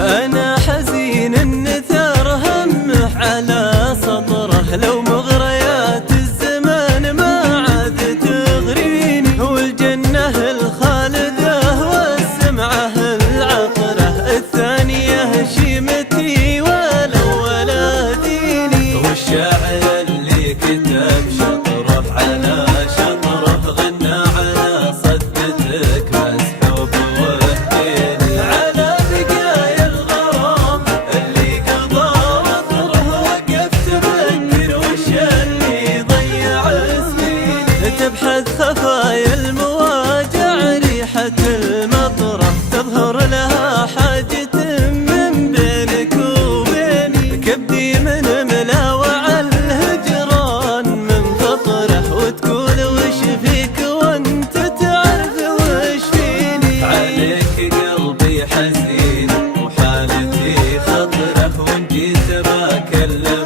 أنا حزين النثار همه على سطره، لو مغريات الزمان ما عاد تغريني، والجنة الخالدة والسمعة العطرة، الثانية شيمتي والأولى ديني، والشاعر اللي كتب شطره على شطره غنى على صدتك مسحوب وهديني، على بقايا الغرام اللي قضى وطره وقفت تفكر وش اللي ضيع سنيني، تبحث خفايا المواجع ريحة المطرة، تظهر لها حاجة من بينك وبيني، كبدي من ملاوع الهجران من خطره، وتقول وش فيك وانت تعرف وش فيني، عليك قلبي حزين وحالتي خطره، وان جيت بكلم